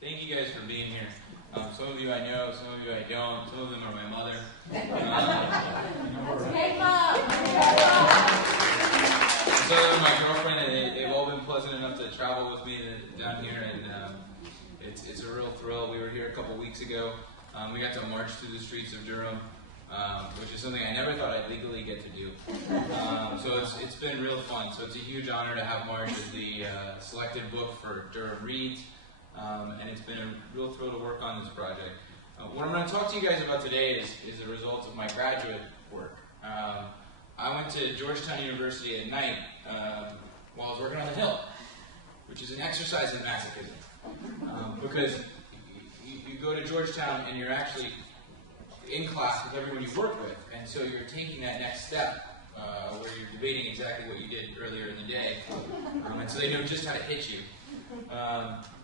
Thank you guys for being here. Some of you I know, some of you I don't. Some of them are my mother. Hey, Mom! Some of them are my girlfriend, and they've all been pleasant enough to travel with me down here, and it's a real thrill. We were here a couple weeks ago. We got to march through the streets of Durham, which is something I never thought I'd legally get to do. So it's been real fun. So it's a huge honor to have March as the selected book for Durham Reads. And it's been a real thrill to work on this project. What I'm going to talk to you guys about today is the result of my graduate work. I went to Georgetown University at night while I was working on the Hill, which is an exercise in masochism. Because you go to Georgetown and you're actually in class with everyone you work with, and so you're taking that next step where you're debating exactly what you did earlier in the day, and so they know just how to hit you.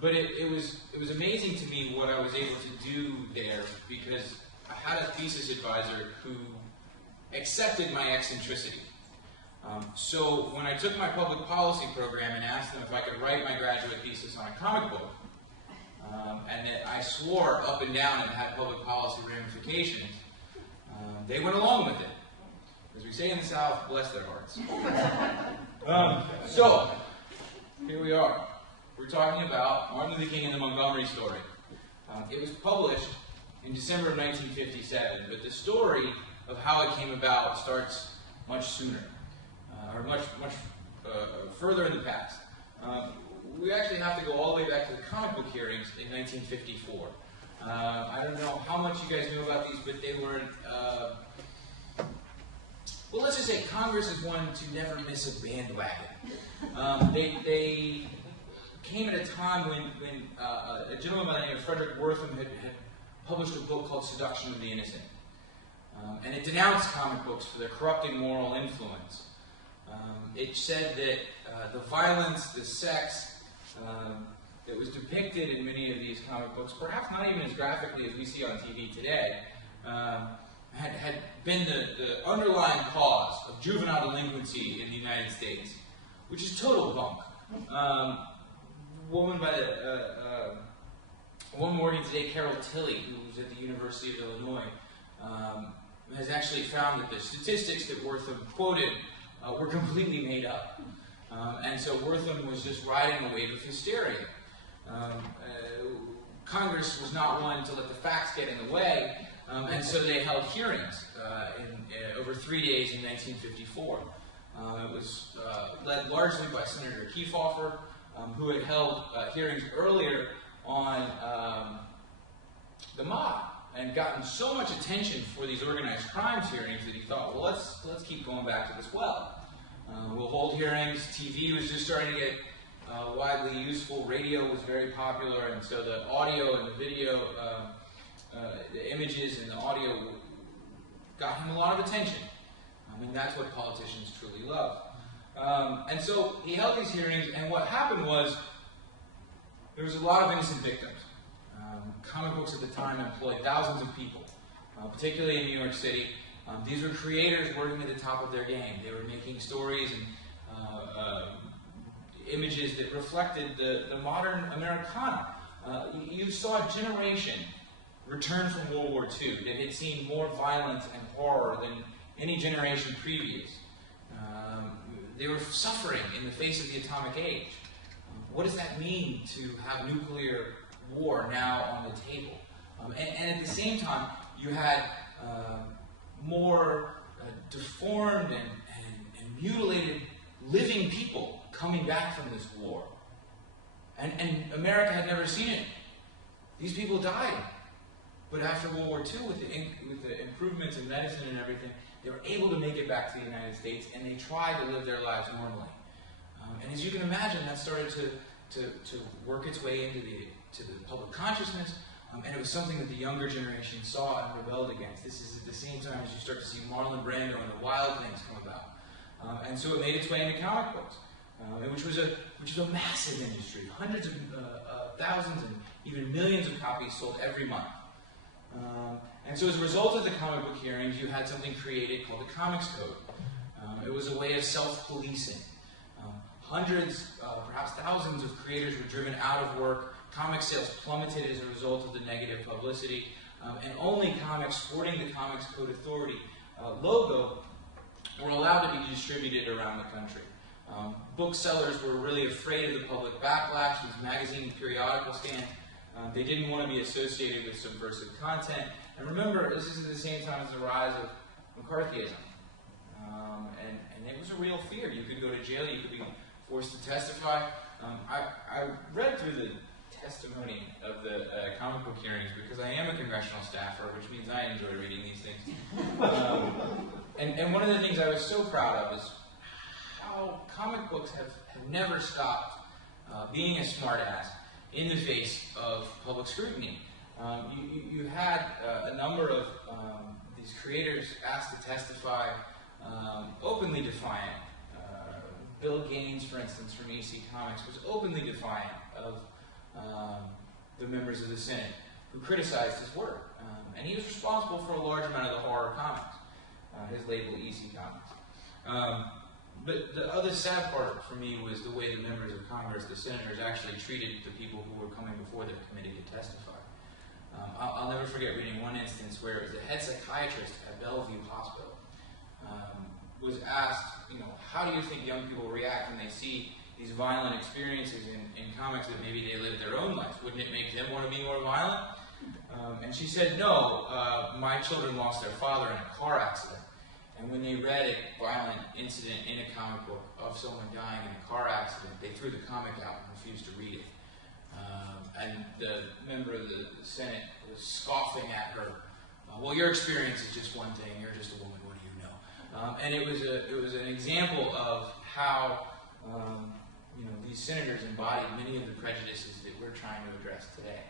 But it was amazing to me what I was able to do there, because I had a thesis advisor who accepted my eccentricity. So when I took my public policy program and asked them if I could write my graduate thesis on a comic book, and that I swore up and down it had public policy ramifications, they went along with it. As we say in the South, bless their hearts. So here we are. We're talking about Martin Luther King and the Montgomery story. It was published in December of 1957, but the story of how it came about starts much sooner, or much further in the past. We actually have to go all the way back to the comic book hearings in 1954. I don't know how much you guys knew about these, but they were, well, let's just say Congress is one to never miss a bandwagon. They came at a time when a gentleman by the name of Frederick Wortham had published a book called Seduction of the Innocent. And it denounced comic books for their corrupting moral influence. It said that the violence, the sex that was depicted in many of these comic books, perhaps not even as graphically as we see on TV today, had been the underlying cause of juvenile delinquency in the United States, which is total bunk. One morning today, Carol Tilley, who was at the University of Illinois, has actually found that the statistics that Wortham quoted were completely made up. And so Wortham was just riding a wave of hysteria. Congress was not one to let the facts get in the way, and so they held hearings over 3 days in 1954. It was led largely by Senator Kefauver, who had held hearings earlier on the mob and gotten so much attention for these organized crimes hearings that he thought, well, let's keep going back to this well. We'll hold hearings. TV was just starting to get widely useful. Radio was very popular, and so the audio and the video, the images and the audio got him a lot of attention. And that's what politicians truly love. And so he held these hearings, and what happened was there was a lot of innocent victims. Comic books at the time employed thousands of people, particularly in New York City. These were creators working at the top of their game. They were making stories and images that reflected the modern Americana. You saw a generation return from World War II that had seen more violence and horror than any generation previous. They were suffering in the face of the atomic age. What does that mean to have nuclear war now on the table? And at the same time, you had more deformed and mutilated living people coming back from this war. And America had never seen it. These people died. But after World War II, with the improvements in medicine and everything, they were able to make it back to the United States, and they tried to live their lives normally. And as you can imagine, that started to work its way into the public consciousness, and it was something that the younger generation saw and rebelled against. This is at the same time as you start to see Marlon Brando and the Wild Things come about. And so it made its way into comic books, which is a massive industry. Hundreds of thousands and even millions of copies sold every month. And so as a result of the comic book hearings, you had something created called the Comics Code. It was a way of self-policing. Hundreds, perhaps thousands of creators were driven out of work, Comic sales plummeted as a result of the negative publicity, and only comics sporting the Comics Code Authority logo were allowed to be distributed around the country. Booksellers were really afraid of the public backlash. These magazine and periodical stands, they didn't want to be associated with subversive content. And remember, this is at the same time as the rise of McCarthyism. And it was a real fear. You could go to jail, you could be forced to testify. I read through the testimony of the comic book hearings because I am a congressional staffer, which means I enjoy reading these things. And one of the things I was so proud of is how comic books have never stopped being a smartass in the face of public scrutiny. You had a number of these creators asked to testify, openly defiant. Bill Gaines, for instance, from EC Comics, was openly defiant of the members of the Senate who criticized his work. And he was responsible for a large amount of the horror comics, his label EC Comics. But the other sad part for me was the way the members of Congress, the senators, actually treated the people who were coming before the committee to testify. I'll never forget reading one instance where it was the head psychiatrist at Bellevue Hospital was asked, how do you think young people react when they see these violent experiences in comics that maybe they live their own life? Wouldn't it make them want to be more violent? And she said, no, my children lost their father in a car accident. And when they read a violent incident in a comic book of someone dying in a car accident, they threw the comic out and refused to read it. And the member of the Senate was scoffing at her. Well, your experience is just one thing. You're just a woman. What do you know? And it was an example of how these senators embodied many of the prejudices that we're trying to address today.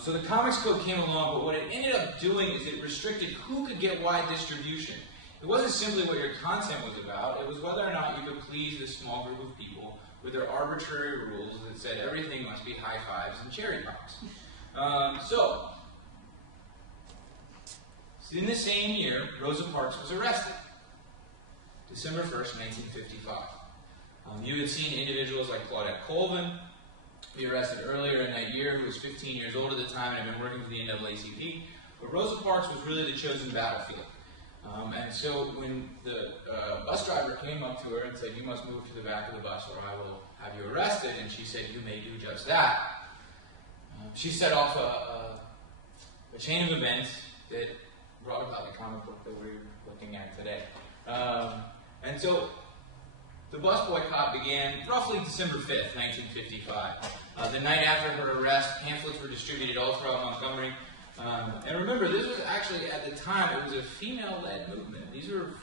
So the Comics Code came along, but what it ended up doing is it restricted who could get wide distribution. It wasn't simply what your content was about, it was whether or not you could please this small group of people with their arbitrary rules that said everything must be high fives and cherry pops. So in the same year, Rosa Parks was arrested, December 1st, 1955. You had seen individuals like Claudette Colvin be arrested earlier in that year, who was 15 years old at the time and had been working for the NAACP. But Rosa Parks was really the chosen battlefield. And so when the bus driver came up to her and said, you must move to the back of the bus or I will have you arrested, and she said, you may do just that, she set off a chain of events that brought about the comic book that we're looking at today. And so the bus boycott began roughly December 5th, 1955. The night after her arrest, pamphlets were distributed all throughout Montgomery. And remember, this was actually, at the time, it was a female-led movement. These were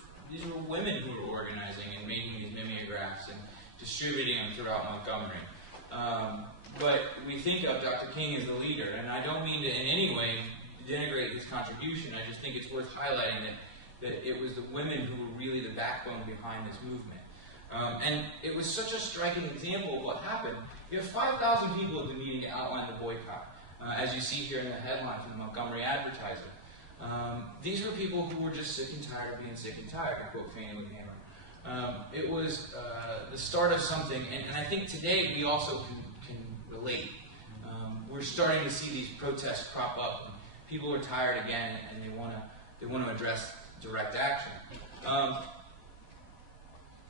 women who were organizing and making these mimeographs and distributing them throughout Montgomery. But we think of Dr. King as the leader, and I don't mean to in any way denigrate his contribution. I just think it's worth highlighting that it was the women who were really the backbone behind this movement. And it was such a striking example of what happened. You have 5,000 people at the meeting to outline the boycott. As you see here in the headline from the Montgomery Advertiser. These were people who were just sick and tired of being sick and tired, to quote Fannie Lou Hamer. It was the start of something, and I think today we also can relate. We're starting to see these protests crop up, and people are tired again, and they want to address direct action.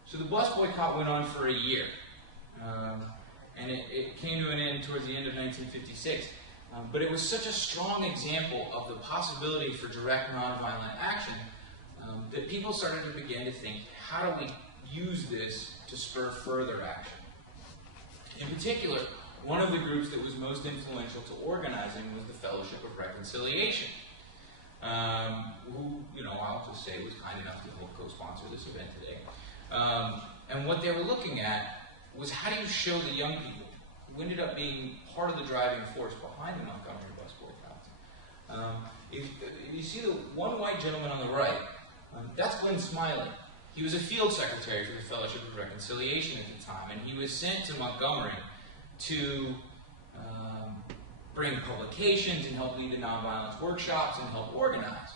So the bus boycott went on for a year, and it came to an end towards the end of 1956. But it was such a strong example of the possibility for direct nonviolent action that people started to begin to think, how do we use this to spur further action? In particular, one of the groups that was most influential to organizing was the Fellowship of Reconciliation, who, I'll just say was kind enough to help co-sponsor this event today. And what they were looking at was, how do you show the young people who ended up being part of the driving force behind the Montgomery bus boycott. If you see the one white gentleman on the right, that's Glenn Smiley. He was a field secretary for the Fellowship of Reconciliation at the time, and he was sent to Montgomery to bring publications and help lead the nonviolence workshops and help organize.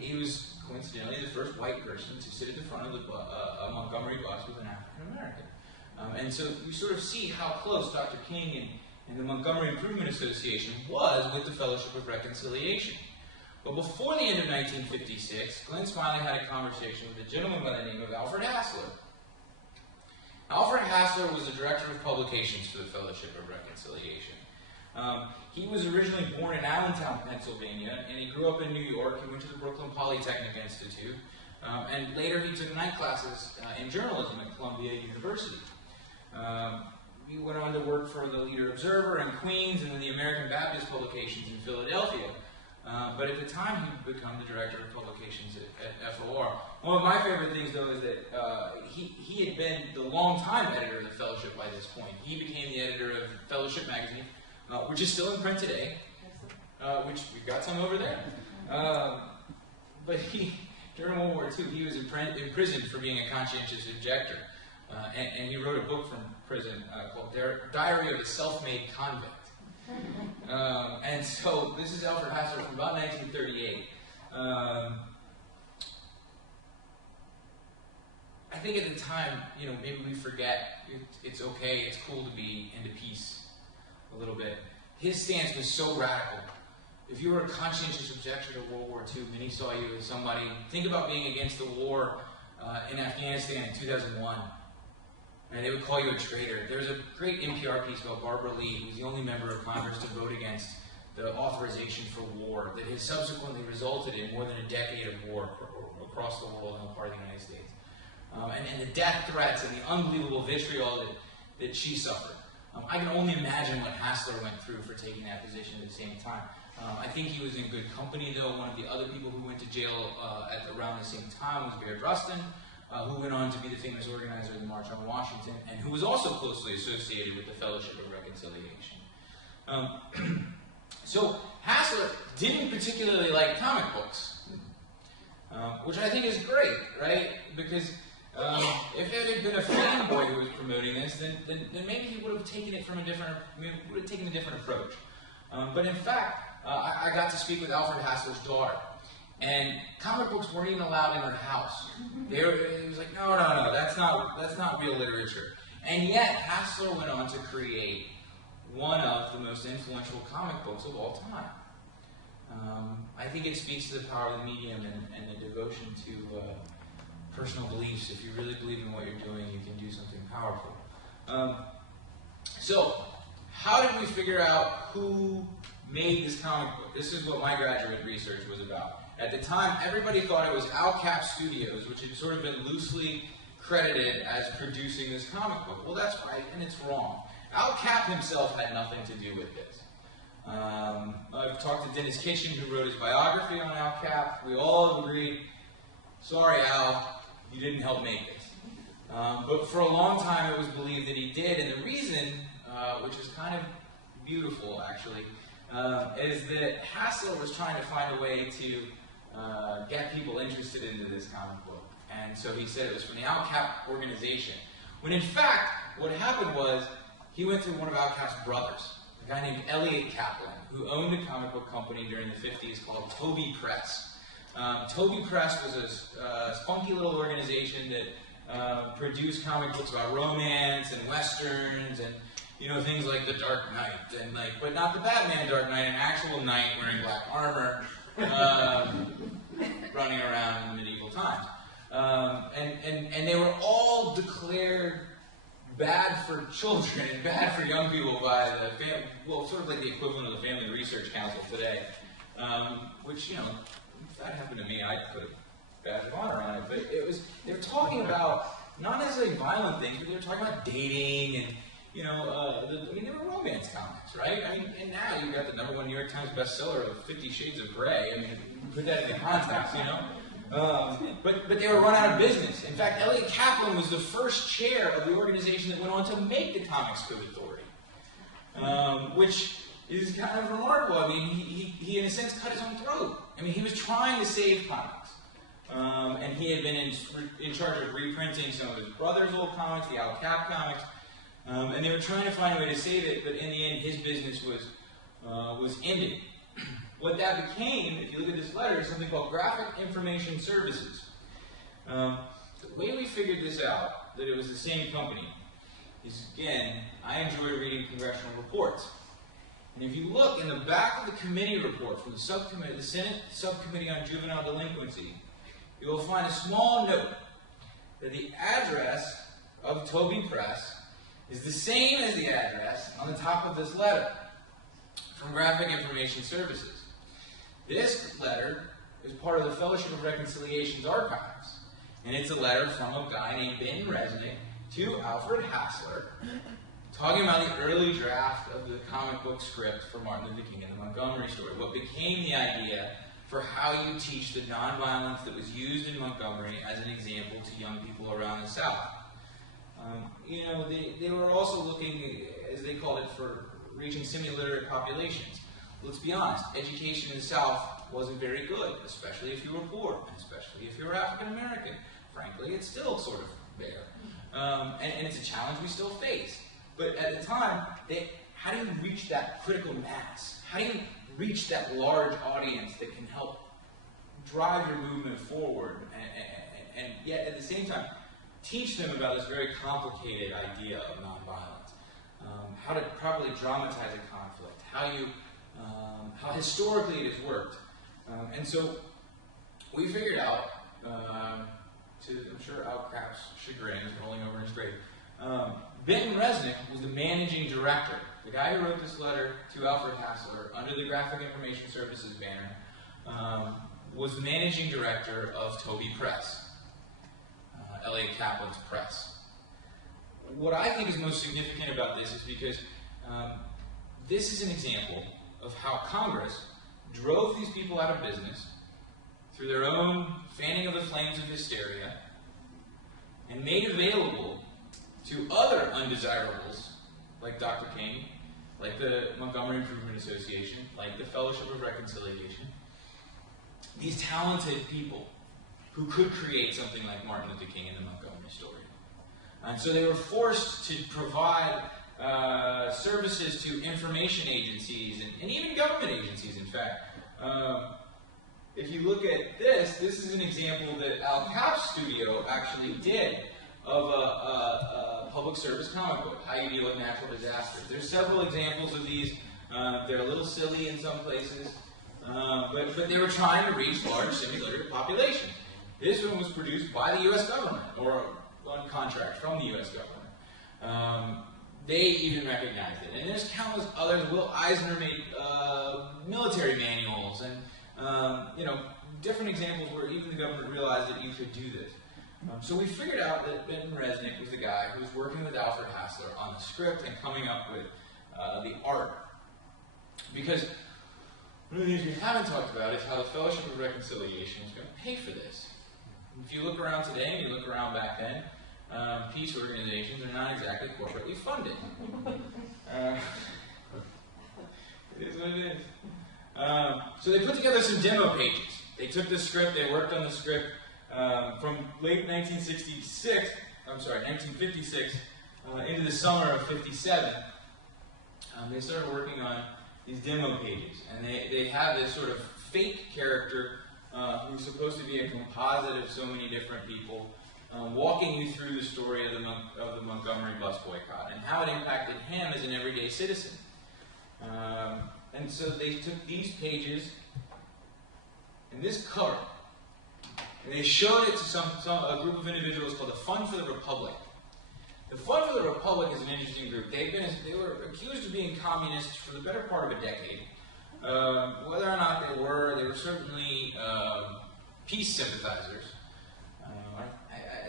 He was coincidentally the first white person to sit at the front of a Montgomery bus with an African American. And so you sort of see how close Dr. King and the Montgomery Improvement Association was with the Fellowship of Reconciliation. But before the end of 1956, Glenn Smiley had a conversation with a gentleman by the name of Alfred Hassler. Alfred Hassler was the director of publications for the Fellowship of Reconciliation. He was originally born in Allentown, Pennsylvania, and he grew up in New York. He went to the Brooklyn Polytechnic Institute, and later he took night classes in journalism at Columbia University. He went on to work for the Leader Observer in Queens and then the American Baptist Publications in Philadelphia. But at the time, he had become the director of publications at FOR. One of my favorite things, though, is that he had been the longtime editor of the Fellowship by this point. He became the editor of Fellowship magazine, which is still in print today, which we've got some over there. But during World War II, he was imprisoned for being a conscientious objector. And he wrote a book from prison called Diary of a Self-Made Convict. And so this is Alfred Hassler from about 1938. I think at the time, maybe we forget it's okay, it's cool to be into peace a little bit. His stance was so radical. If you were a conscientious objector to World War II, many saw you as somebody. Think about being against the war in Afghanistan in 2001. And they would call you a traitor. There was a great NPR piece about Barbara Lee, who was the only member of Congress to vote against the authorization for war that has subsequently resulted in more than a decade of war across the world in a part of the United States. And the death threats and the unbelievable vitriol that she suffered. I can only imagine what Hassler went through for taking that position at the same time. I think he was in good company, though. One of the other people who went to jail around the same time was Baird Rustin, who went on to be the famous organizer of the March on Washington, and who was also closely associated with the Fellowship of Reconciliation. So Hassler didn't particularly like comic books, which I think is great, right? Because if it had been a fanboy who was promoting this, then maybe he would have taken it from a different approach. But in fact, I got to speak with Alfred Hassler's daughter. And comic books weren't even allowed in her house. It was like, no, that's not real literature. And yet, Hassler went on to create one of the most influential comic books of all time. I think it speaks to the power of the medium and the devotion to personal beliefs. If you really believe in what you're doing, you can do something powerful. So, how did we figure out who made this comic book? This is what my graduate research was about. At the time, everybody thought it was Al Cap Studios, which had sort of been loosely credited as producing this comic book. Well, that's right, and it's wrong. Al Cap himself had nothing to do with this. I've talked to Dennis Kitchen, who wrote his biography on Al Cap. We all agreed, sorry, Al, you didn't help make this. But for a long time, it was believed that he did, and the reason, which is kind of beautiful, actually, is that Hassler was trying to find a way to get people interested into this comic book. And so he said it was from the Al Cap organization. When in fact, what happened was, he went through one of Al Cap's brothers, a guy named Elliot Kaplan, who owned a comic book company during the 50s called Toby Press. Toby Press was a spunky little organization that produced comic books about romance and westerns and things like The Dark Knight, and but not the Batman Dark Knight, an actual knight wearing black armor, running around in medieval times. And they were all declared bad for children and bad for young people by the sort of like the equivalent of the Family Research Council today, which, if that happened to me, I'd put a badge of honor on it. But they're talking about not necessarily violent things, but they're talking about dating and, they were romance comics, right? And now you've got the #1 New York Times bestseller of 50 Shades of Grey. Put that into context, But they were run out of business. In fact, Elliot Kaplan was the first chair of the organization that went on to make the Comics Code Authority, which is kind of remarkable. He in a sense cut his own throat. He was trying to save comics. And he had been in charge of reprinting some of his brother's old comics, the Al Cap comics, and they were trying to find a way to save it, but in the end, his business was ended. What that became, if you look at this letter, is something called Graphic Information Services. The way we figured this out, that it was the same company, is, again, I enjoy reading congressional reports. And if you look in the back of the committee report from the subcommittee, the Senate Subcommittee on Juvenile Delinquency, you will find a small note that the address of Toby Press is the same as the address on the top of this letter from Graphic Information Services. This letter is part of the Fellowship of Reconciliation's archives, and it's a letter from a guy named Ben Resnick to Alfred Hassler, talking about the early draft of the comic book script for Martin Luther King and the Montgomery story, what became the idea for how you teach the nonviolence that was used in Montgomery as an example to young people around the South. They were also looking, as they called it, for reaching semi-literate populations. Let's be honest, education in the South wasn't very good, especially if you were poor, and especially if you were African American. Frankly, it's still sort of there. And it's a challenge we still face. But at the time, how do you reach that critical mass? How do you reach that large audience that can help drive your movement forward and yet at the same time teach them about this very complicated idea of nonviolence? How to properly dramatize a conflict, how historically it has worked. And so we figured out, I'm sure Al Krapp's chagrin is rolling over in his grave, Benton Resnick was the managing director, the guy who wrote this letter to Alfred Hassler under the Graphic Information Services banner, was the managing director of Toby Press, Elliot Kaplan's press. What I think is most significant about this is because this is an example of how Congress drove these people out of business through their own fanning of the flames of hysteria and made available to other undesirables like Dr. King, like the Montgomery Improvement Association, like the Fellowship of Reconciliation, these talented people who could create something like Martin Luther King and the Montgomery story. And so they were forced to provide services to information agencies and even government agencies, in fact. If you look at this is an example that Al Capp's studio actually did of a public service comic book, how you deal with natural disasters. There's several examples of these. They're a little silly in some places, but they were trying to reach large semi-literate populations. This one was produced by the U.S. government, or on contract from the U.S. government. They even recognized it. And there's countless others. Will Eisner made military manuals and different examples where even the government realized that you could do this. So we figured out that Benton Resnick was the guy who was working with Alfred Hassler on the script and coming up with the art. Because one of the things we haven't talked about is how the Fellowship of Reconciliation is going to pay for this. If you look around today and you look around back then, peace organizations are not exactly corporately funded. It is what it is. So they put together some demo pages. They took the script, they worked on the script from late 1956 into the summer of 57. They started working on these demo pages, and they have this sort of fake character who's supposed to be a composite of so many different people, walking you through the story of the Montgomery bus boycott and how it impacted him as an everyday citizen. And so they took these pages and this cover, and they showed it to a group of individuals called the Fund for the Republic. The Fund for the Republic is an interesting group. They were accused of being communists for the better part of a decade. Whether or not they were certainly peace sympathizers.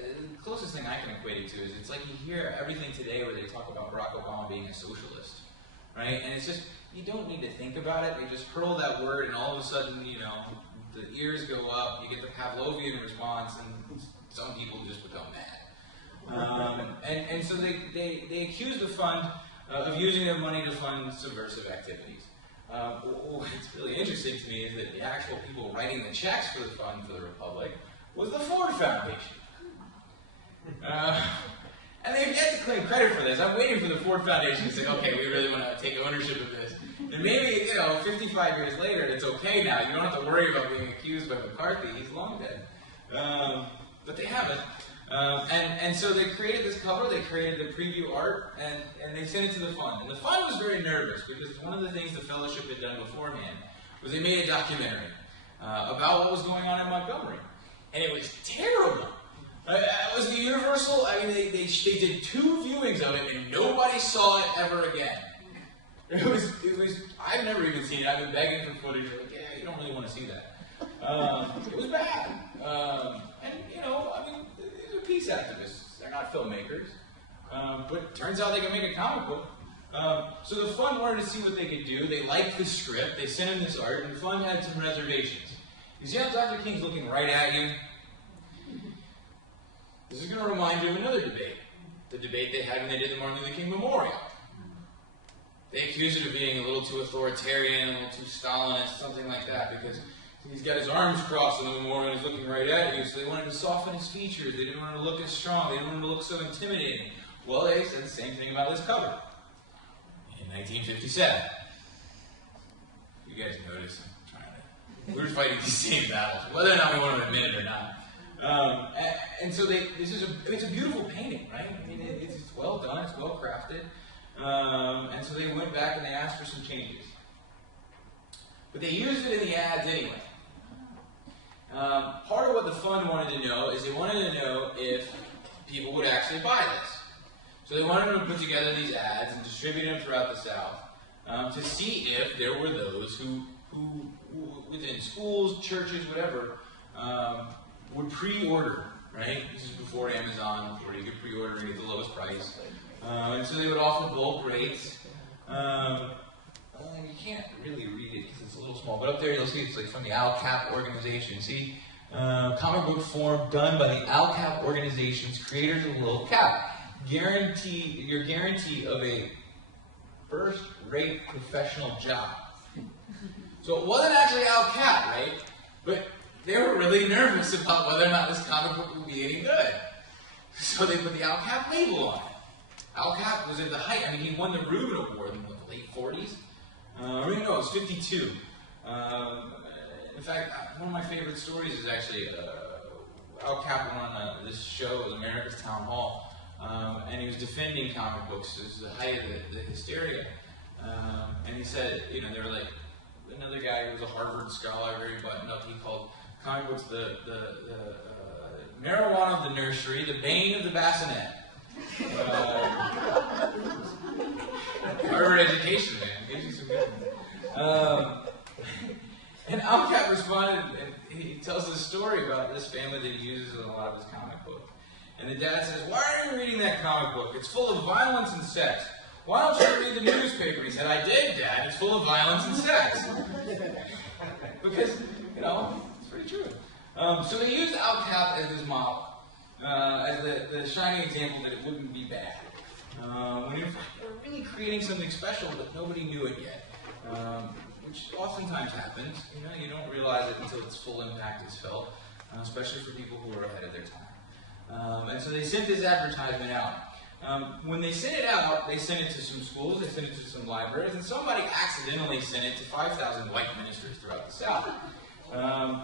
The closest thing I can equate it to is it's like you hear everything today where they talk about Barack Obama being a socialist, right? And it's just, you don't need to think about it. They just hurl that word, and all of a sudden, the ears go up. You get the Pavlovian response, and some people just become mad. And so they accuse the fund of using their money to fund subversive activities. What's really interesting to me is that the actual people writing the checks for the Fund for the Republic was the Ford Foundation. And they've yet to claim credit for this. I'm waiting for the Ford Foundation to say, okay, we really want to take ownership of this. And maybe, 55 years later, it's okay now. You don't have to worry about being accused by McCarthy. He's long dead. But they haven't. And so they created this cover, they created the preview art, and they sent it to the fund. And the fund was very nervous because one of the things the fellowship had done beforehand was they made a documentary about what was going on in Montgomery. And it was terrible. It was the Universal, I mean, they did 2 viewings of it and nobody saw it ever again. It was, I've never even seen it. I've been begging for footage. Like, yeah, you don't really want to see that. It was bad. And, you know, I mean, these are peace activists. They're not filmmakers. But it turns out they can make a comic book. So the fund wanted to see what they could do. They liked the script. They sent him this art, and the fund had some reservations. You see how Dr. King's looking right at you? This is going to remind you of another debate. The debate they had when they did the Martin Luther King Memorial. They accused it of being a little too authoritarian, a little too Stalinist, something like that, because he's got his arms crossed in the memorial and he's looking right at you, so they wanted to soften his features. They didn't want him to look as strong. They didn't want him to look so intimidating. Well, they said the same thing about this cover in 1957. You guys notice I'm trying to... We're fighting these same battles, whether or not we want to admit it or not. And so it's a beautiful painting, right? I mean, it's well done, it's well crafted. And so they went back and they asked for some changes. But they used it in the ads anyway. Part of what the fund wanted to know is they wanted to know if people would actually buy this. So they wanted them to put together these ads and distribute them throughout the South to see if there were those who within schools, churches, whatever, would pre-order, right? This is before Amazon, where you could pre-order and get the lowest price. And so they would offer bulk rates. You can't really read it because it's a little small, but up there you'll see it's like from the ALCAP organization. See, comic book form done by the ALCAP organization's creators of Little Cap. Your guarantee of a first-rate professional job. So it wasn't actually ALCAP, right? But they were really nervous about whether or not this comic book would be any good. So they put the ALCAP label on it. ALCAP was at the height. I mean, he won the Reuben Award in the late 40s. Or even though it was 52. In fact, one of my favorite stories is actually ALCAP went on this show, it was America's Town Hall, and he was defending comic books. This is the height of the hysteria. And he said, you know, they were like, another guy who was a Harvard scholar, very buttoned up, he called comic books the marijuana of the nursery, the bane of the bassinet. Harvard education, man. Gives you some good. And ALCAP responded, and he tells this story about this family that he uses in a lot of his comic books. And the dad says, "Why are you reading that comic book? It's full of violence and sex. Why don't you read the newspaper?" He said, "I did, Dad. It's full of violence and sex." Because, you know, it's pretty true. So they used ALCAP as this model, as the shining example that it wouldn't be bad. When you're really creating something special, but nobody knew it yet, which oftentimes happens. You know, you don't realize it until its full impact is felt, especially for people who are ahead of their time. And so they sent this advertisement out. When they sent it out, they sent it to some schools, they sent it to some libraries, and somebody accidentally sent it to 5,000 white ministers throughout the South,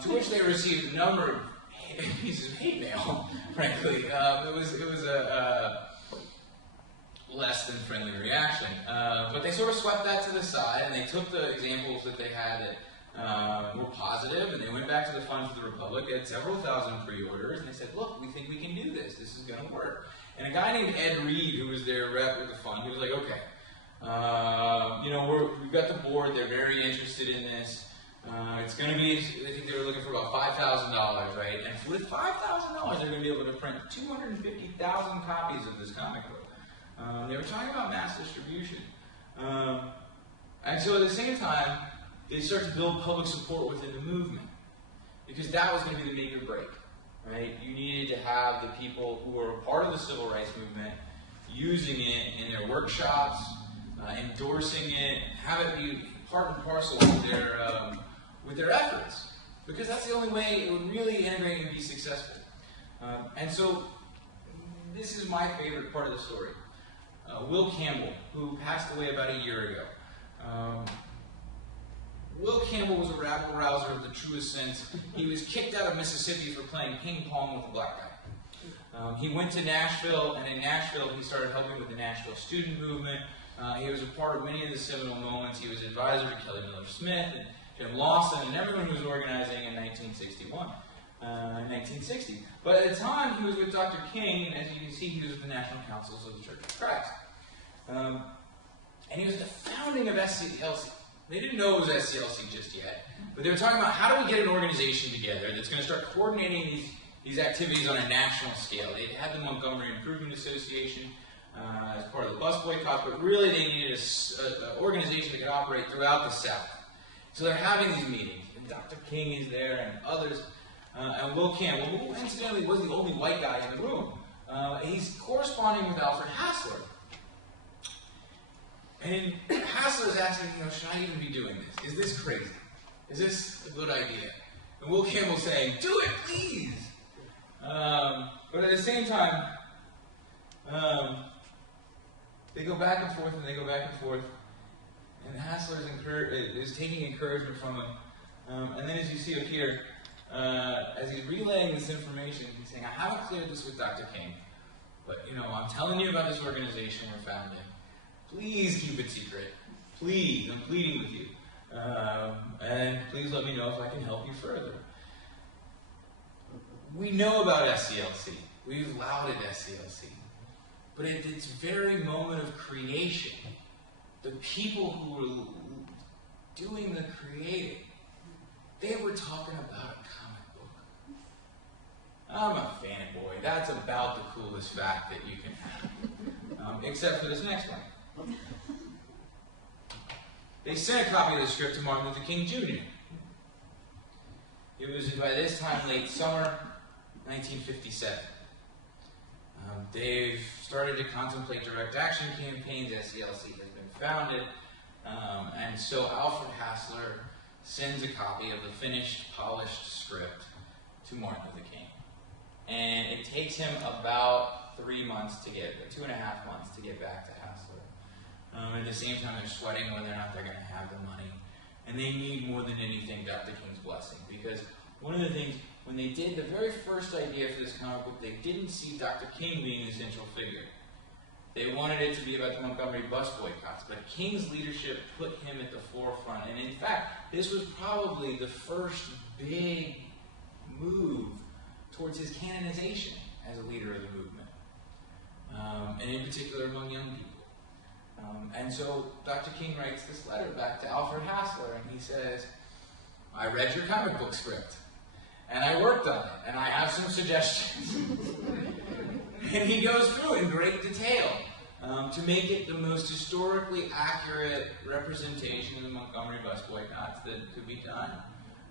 to which they received a number of pieces of hate mail, frankly. It was a less than friendly reaction. But they sort of swept that to the side, and they took the examples that they had that were positive, and they went back to the Fund for the Republic. They had several thousand pre-orders, and they said, "Look, we think we can do this. This is going to work." And a guy named Ed Reed, who was their rep with the fund, he was like, "Okay, you know, we've got the board. They're very interested in this. It's going to be, I think they were looking for about $5,000, right? And with $5,000, they're going to be able to print 250,000 copies of this comic book." They were talking about mass distribution. And so at the same time, they start to build public support within the movement, because that was going to be the make or break, right? You needed to have the people who were a part of the civil rights movement using it in their workshops, endorsing it, have it be part and parcel with their efforts, because that's the only way it would really integrate and be successful. And so this is my favorite part of the story. Will Campbell, who passed away about a year ago. Will Campbell was a rabble rouser of the truest sense. He was kicked out of Mississippi for playing ping pong with a black He went to Nashville, and in Nashville he started helping with the Nashville student movement. He was a part of many of the seminal moments. He was advisor to Kelly Miller Smith and Jim Lawson and everyone who was organizing in 1960. But at the time, he was with Dr. King, and as you can see, he was with the National Councils of the Church of Christ. And he was the founding of SCLC. They didn't know it was SCLC just yet, but they were talking about how do we get an organization together that's going to start coordinating these activities on a national scale. They had the Montgomery Improvement Association as part of the bus boycott, but really they needed an organization that could operate throughout the South. So they're having these meetings, and Dr. King is there, and others, and Will Campbell, who incidentally was the only white guy in the room. He's corresponding with Alfred Hassler. And Hassler is asking, should I even be doing this? Is this crazy? Is this a good idea? And Will Campbell saying, do it, please! But at the same time, they go back and forth, and they go back and forth, and Hassler is taking encouragement from him. And then as you see up here, as he's relaying this information, he's saying, I haven't cleared this with Dr. King, but I'm telling you about this organization we're founding. Please keep it secret. Please, I'm pleading with you. And please let me know if I can help you further. We know about SCLC. We've lauded SCLC. But at its very moment of creation, the people who were doing the creating, they were talking about a comic book. I'm a fanboy. That's about the coolest fact that you can have. Except for this next one. They sent a copy of the script to Martin Luther King Jr. It was by this time late summer 1957. They've started to contemplate direct action campaigns. SCLC has been founded. And so Alfred Hassler sends a copy of the finished, polished script to Martin Luther King. And it takes him about 3 months to get, 2.5 months to get back to Hassler. At the same time, they're sweating whether or not they're going to have the money. And they need more than anything Dr. King's blessing. Because one of the things, when they did the very first idea for this comic book, they didn't see Dr. King being the central figure. They wanted it to be about the Montgomery bus boycotts, but King's leadership put him at the forefront. And in fact, this was probably the first big move towards his canonization as a leader of the movement, and in particular among young people. And so Dr. King writes this letter back to Alfred Hassler, and he says, I read your comic book script, and I worked on it, and I have some suggestions. And he goes through in great detail to make it the most historically accurate representation of the Montgomery bus boycotts that could be done.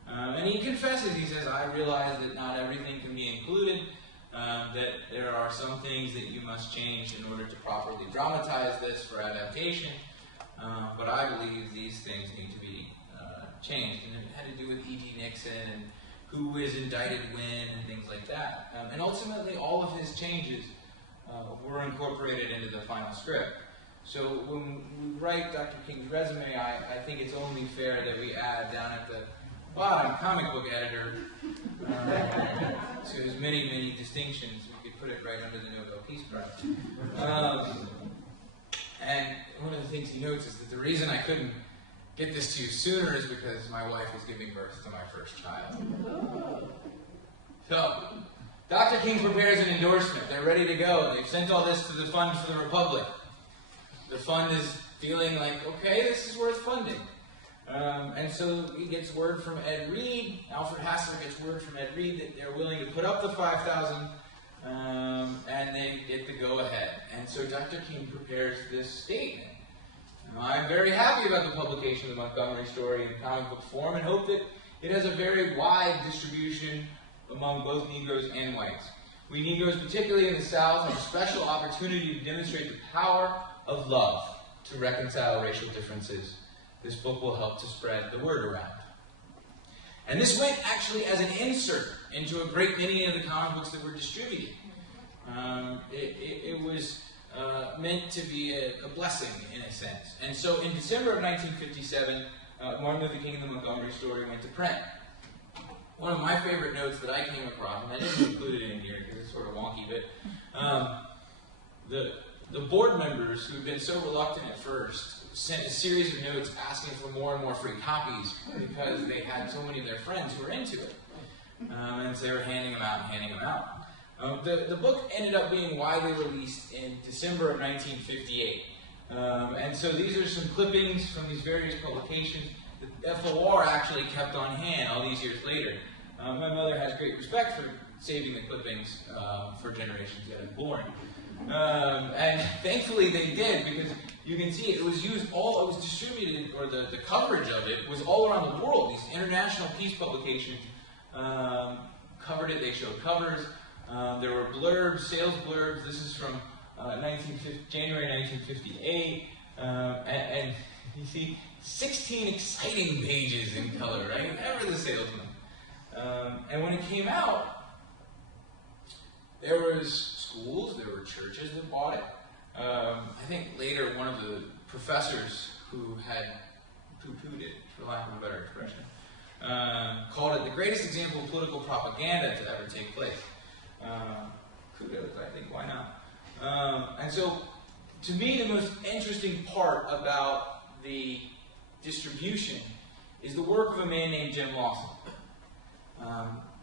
And he confesses, he says, I realize that not everything can be included, that there are some things that you must change in order to properly dramatize this for adaptation, but I believe these things need to be changed. And it had to do with E.G. Nixon and who is indicted when and things like that. And ultimately, all of his changes were incorporated into the final script. So when we write Dr. King's resume, I think it's only fair that we add down at the bottom, comic book editor, to his many, many distinctions. We could put it right under the Nobel Peace Prize. And one of the things he notes is that the reason I couldn't get this to you sooner is because my wife was giving birth to my first child. So, Dr. King prepares an endorsement. They're ready to go. They've sent all this to the Fund for the Republic. The fund is feeling like, okay, this is worth funding. And so he gets word from Ed Reed, Alfred Hassler gets word from Ed Reed that they're willing to put up the $5,000, and they get the go-ahead. And so Dr. King prepares this statement. I'm very happy about the publication of the Montgomery story in comic book form and hope that it has a very wide distribution among both Negroes and whites. We Negroes, particularly in the South, have a special opportunity to demonstrate the power of love to reconcile racial differences. This book will help to spread the word around. And this went actually as an insert into a great many of the comic books that were distributed. It was meant to be a blessing, in a sense. And so in December of 1957, Martin Luther King and the Montgomery story went to print. One of my favorite notes that I came across, and I didn't include it in here because sort of wonky bit. The board members, who had been so reluctant at first, sent a series of notes asking for more and more free copies because they had so many of their friends who were into it. And so they were handing them out and handing them out. The book ended up being widely released in December of 1958. And so these are some clippings from these various publications that FOR actually kept on hand all these years later. My mother has great respect for saving the clippings for generations yet unborn. And thankfully they did, because you can see it was used all, it was distributed, or the coverage of it was all around the world. These international peace publications covered it, they showed covers. There were blurbs, sales blurbs. This is from January 1958. And you see 16 exciting pages in color, right? Ever the salesman. And when it came out, there was schools, there were churches that bought it. I think later one of the professors who had poo-pooed it, for lack of a better expression, called it the greatest example of political propaganda to ever take place. Kudos, I think, why not? And so, to me, the most interesting part about the distribution is the work of a man named Jim Lawson.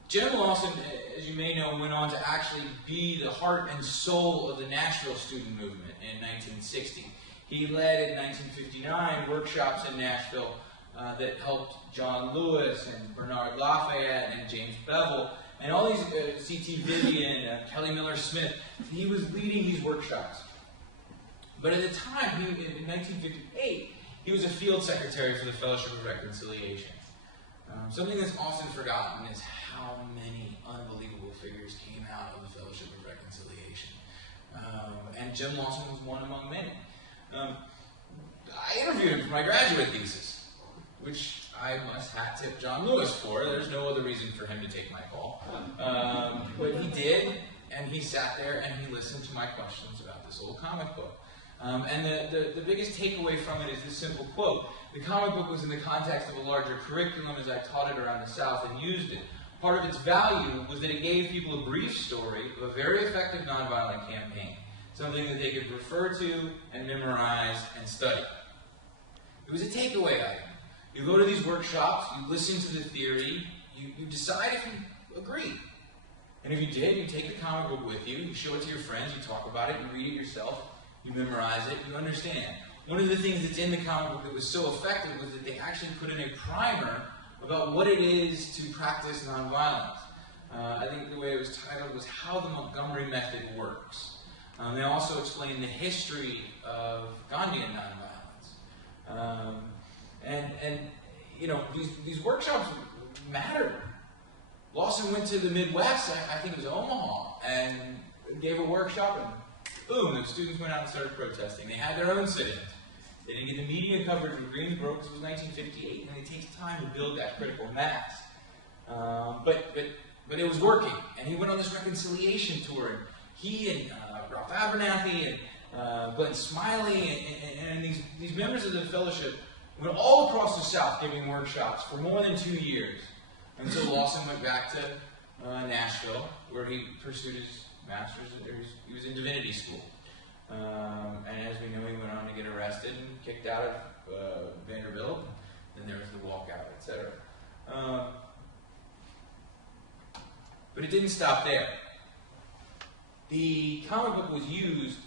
Jim Lawson, as you may know, went on to actually be the heart and soul of the Nashville student movement in 1960. He led in 1959 workshops in Nashville that helped John Lewis and Bernard Lafayette and James Bevel and all these, C.T. Vivian, Kelly Miller Smith. He was leading these workshops. But at the time, in 1958, he was a field secretary for the Fellowship of Reconciliation. Something that's often forgotten is how many unbelievable figures came out of the Fellowship of Reconciliation. And Jim Lawson was one among many. I interviewed him for my graduate thesis, which I must hat tip John Lewis for. There's no other reason for him to take my call. But he did, and he sat there and he listened to my questions about this old comic book. And the biggest takeaway from it is this simple quote. The comic book was in the context of a larger curriculum as I taught it around the South and used it. Part of its value was that it gave people a brief story of a very effective nonviolent campaign, something that they could refer to and memorize and study. It was a takeaway item. You go to these workshops, you listen to the theory, you decide if you agree. And if you did, you take the comic book with you, you show it to your friends, you talk about it, you read it yourself, you memorize it, you understand. One of the things that's in the comic book that was so effective was that they actually put in a primer about what it is to practice nonviolence. I think the way it was titled was How the Montgomery Method Works. They also explained the history of Gandhian nonviolence. And you know, these workshops mattered. Lawson went to the Midwest, I think it was Omaha, and gave a workshop, and boom, the students went out and started protesting. They had their own sit-ins. They didn't get the media coverage of Greensboro because it was 1958, and it takes time to build that critical mass. But it was working, and he went on this reconciliation tour. And he and Ralph Abernathy and Glenn Smiley and these members of the fellowship went all across the South giving workshops for more than 2 years. Until Lawson went back to Nashville, where he pursued his master's. He was in divinity school. And as we know, he went on to get arrested and kicked out of Vanderbilt. Then there was the walkout, etc. But it didn't stop there. The comic book was used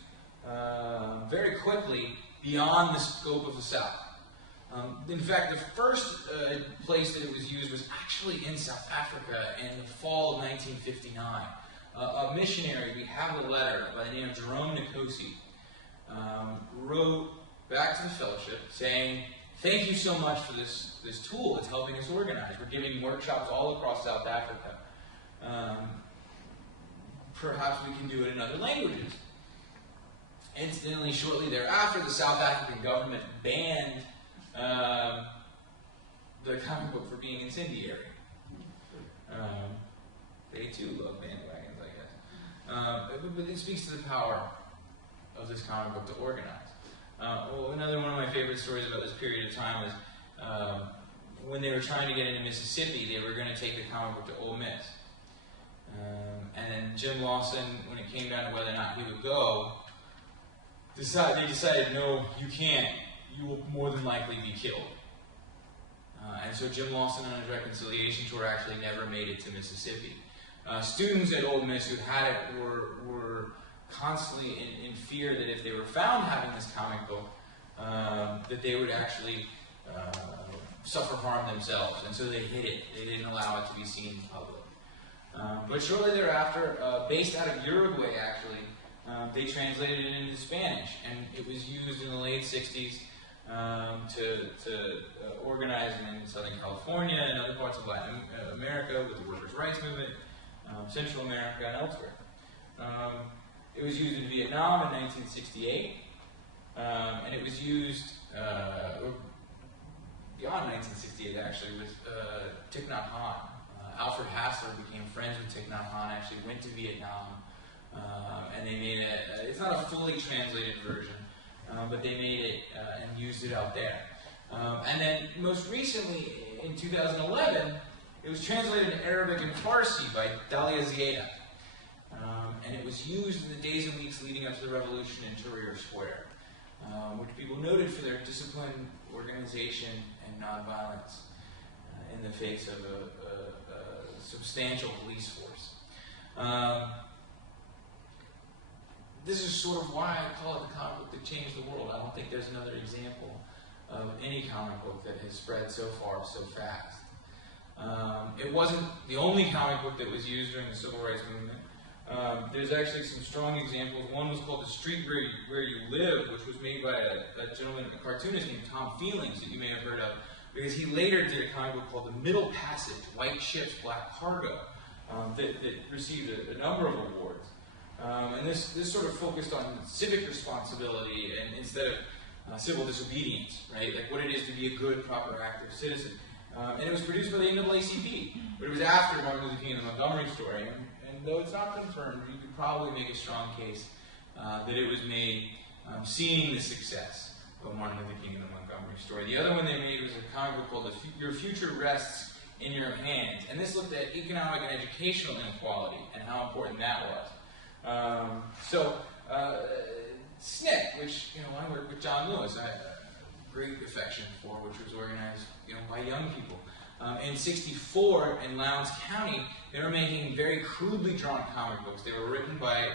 very quickly beyond the scope of the South. In fact, the first place that it was used was actually in South Africa in the fall of 1959. A missionary, we have a letter by the name of Durham wrote back to the fellowship saying, thank you so much for this tool. It's helping us organize. We're giving workshops all across South Africa. Perhaps we can do it in other languages. Incidentally, shortly thereafter, the South African government banned the comic book for being incendiary. They too love bandwagons, I guess. But it speaks to the power of this comic book to organize. Another one of my favorite stories about this period of time is when they were trying to get into Mississippi, they were going to take the comic book to Ole Miss. And then Jim Lawson, when it came down to whether or not he would go, they decided, no, you can't. You will more than likely be killed. And so Jim Lawson on his reconciliation tour actually never made it to Mississippi. Students at Ole Miss who had it were constantly in fear that if they were found having this comic book, that they would actually suffer harm themselves, and so they hid it. They didn't allow it to be seen in public. But shortly thereafter, based out of Uruguay actually, they translated it into Spanish, and it was used in the late 60s to organize in Southern California and other parts of Latin America with the workers' rights movement, Central America, and elsewhere. It was used in Vietnam in 1968, and it was used beyond 1968 actually with Thich Nhat Hanh. Alfred Hassler became friends with Thich Nhat Hanh, actually went to Vietnam, and they made it's not a fully translated version, but they made it and used it out there. And then most recently, in 2011, it was translated in Arabic and Farsi by Dalia Zieda. And it was used in the days and weeks leading up to the revolution in Tahrir Square, which people noted for their discipline, organization, and nonviolence in the face of a substantial police force. This is sort of why I call it the comic book that changed the world. I don't think there's another example of any comic book that has spread so far so fast. It wasn't the only comic book that was used during the Civil Rights Movement. There's actually some strong examples. One was called The Street Where You Live, which was made by a gentleman, a cartoonist named Tom Feelings, that you may have heard of, because he later did a comic book called The Middle Passage, White Ships, Black Cargo, that received a number of awards. And this sort of focused on civic responsibility and instead of civil disobedience, right? Like what it is to be a good, proper, active citizen. And it was produced by the NAACP, but it was after Martin Luther King and the Montgomery story. And though it's not confirmed, you could probably make a strong case that it was made seeing the success of Martin Luther King and the Montgomery story. The other one they made was a comic book called Your Future Rests in Your Hands. And this looked at economic and educational inequality and how important that was. SNCC, which, I work with John Lewis, I have a great affection for, which was organized, by young people. In '64, in Lowndes County, they were making very crudely drawn comic books. They were written by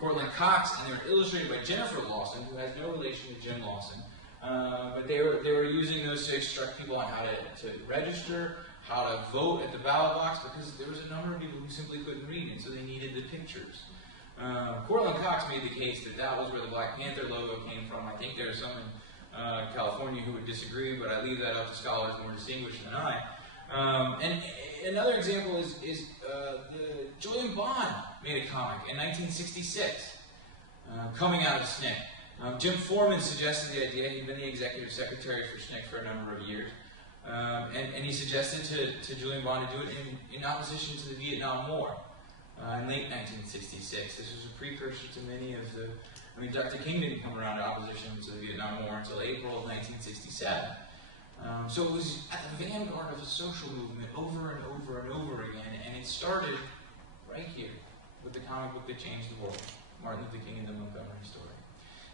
Cortland Cox, and they were illustrated by Jennifer Lawson, who has no relation to Jim Lawson. But they were using those to instruct people on how to register, how to vote at the ballot box, because there was a number of people who simply couldn't read, and so they needed the pictures. Cortland Cox made the case that was where the Black Panther logo came from. I think there's some in California who would disagree, but I leave that up to scholars more distinguished than I. And another example is Julian Bond made a comic in 1966, coming out of SNCC. Jim Foreman suggested the idea. He'd been the executive secretary for SNCC for a number of years. And he suggested to Julian Bond to do it in opposition to the Vietnam War in late 1966. This was a precursor to many of the... Dr. King didn't come around to opposition to the Vietnam War until April of 1967. So it was at the vanguard of a social movement over and over and over again, and it started right here with the comic book that changed the world, Martin Luther King and the Montgomery story.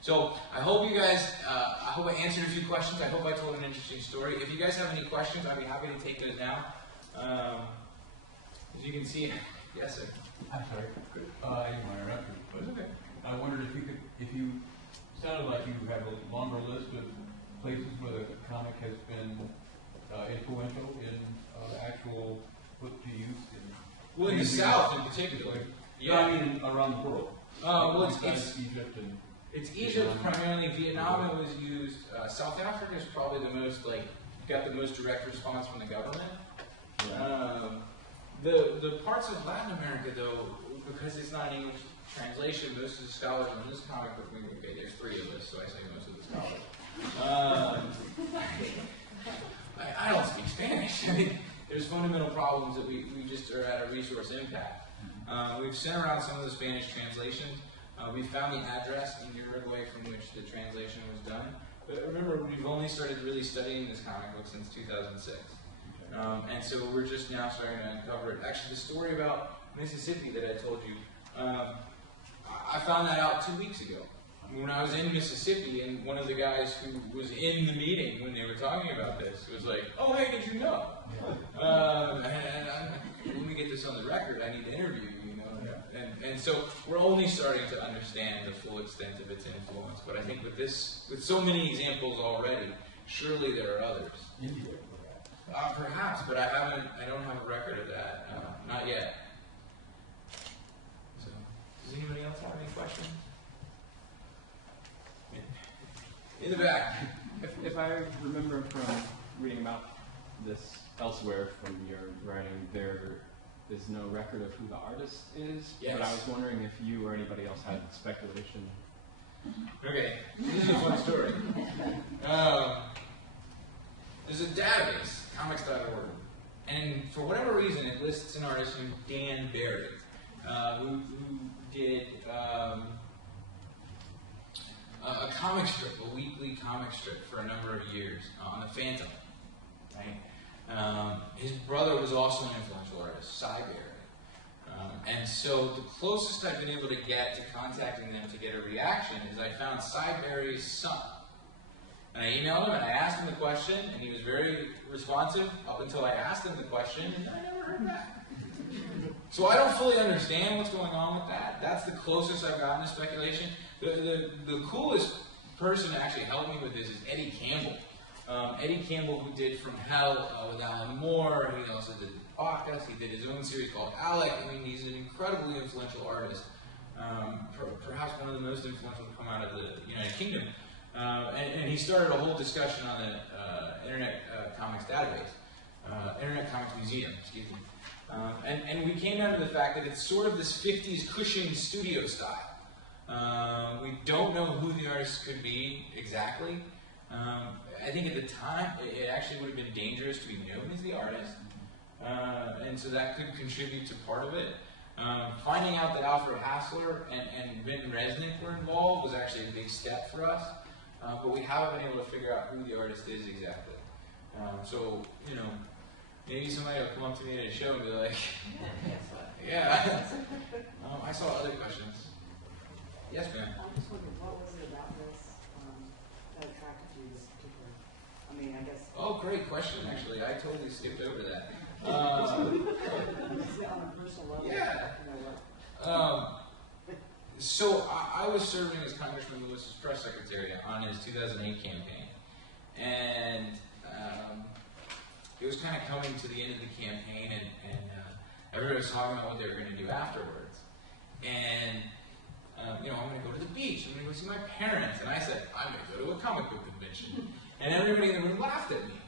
So I hope you guys, I hope I answered a few questions. I hope I told an interesting story. If you guys have any questions, I'd be happy to take those now. As you can see, yes, sir. I'm sorry. I didn't want to interrupt you, but okay. I wondered if you sounded like you have a longer list of places where the comic has been influential in actual put to use. Well, in the South in particular. Yeah, I mean around the world. Well, it's Egypt and it's Egypt primarily. Vietnam it was used. South Africa is probably the most got the most direct response from the government. Yeah. The parts of Latin America though, because it's not an English translation, most of the scholars on this comic book, okay, there's three of us, so I say most of the scholars. I don't speak Spanish. There's fundamental problems that we just are at a resource impact. We've sent around some of the Spanish translations. We found the address in Uruguay from which the translation was done. But remember, we've only started really studying this comic book since 2006. And so we're just now starting to uncover it. Actually, the story about Mississippi that I told you, I found that out 2 weeks ago. When I was in Mississippi, and one of the guys who was in the meeting when they were talking about this was like, "Oh, hey, did you know?" When we get this on the record, I need to interview you, you know. And so we're only starting to understand the full extent of its influence. But I think with so many examples already, surely there are others. India, Perhaps, but I don't have a record of that. Not yet. So, does anybody else have any questions? In the back. If I remember from reading about this elsewhere from your writing, there is no record of who the artist is. Yes. But I was wondering if you or anybody else had speculation. Okay, this is a fun story. There's a database, comics.org, and for whatever reason it lists an artist named Dan Barry, who did a comic strip, a weekly comic strip for a number of years on the Phantom. Right? His brother was also an influential artist, Cy Barry. And so the closest I've been able to get to contacting them to get a reaction is I found Cy Barry's son. And I emailed him and I asked him the question, and he was very responsive up until I asked him the question, and I never heard back. So I don't fully understand what's going on with that. That's the closest I've gotten to speculation. The coolest person to actually help me with this is Eddie Campbell. Eddie Campbell, who did From Hell with Alan Moore. He also did the podcast. He did his own series called Alec. I mean, he's an incredibly influential artist. Perhaps one of the most influential to come out of the United Kingdom. And he started a whole discussion on the Internet Comics Database. Internet Comics Museum, excuse me. And we came down to the fact that it's sort of this 50s Cushing studio style. We don't know who the artist could be exactly. I think at the time, it actually would have been dangerous to be known as the artist. And so that could contribute to part of it. Finding out that Alfred Hassler and Vinton Resnick were involved was actually a big step for us. But we haven't been able to figure out who the artist is exactly. So, maybe somebody will come up to me at a show and be like, yeah. I saw other questions. Yes, ma'am. I'm just wondering, what was it about this that attracted you this particular? I mean, I guess. Oh, great question, actually. I totally skipped over that. Is it on a personal level? Yeah. So I was serving as Congressman Lewis's press secretary on his 2008 campaign. And it was kind of coming to the end of the campaign, and everybody was talking about what they were going to do afterwards. And I'm going to go to the beach. I'm going to go see my parents. And I said, I'm going to go to a comic book convention. And everybody in the room laughed at me,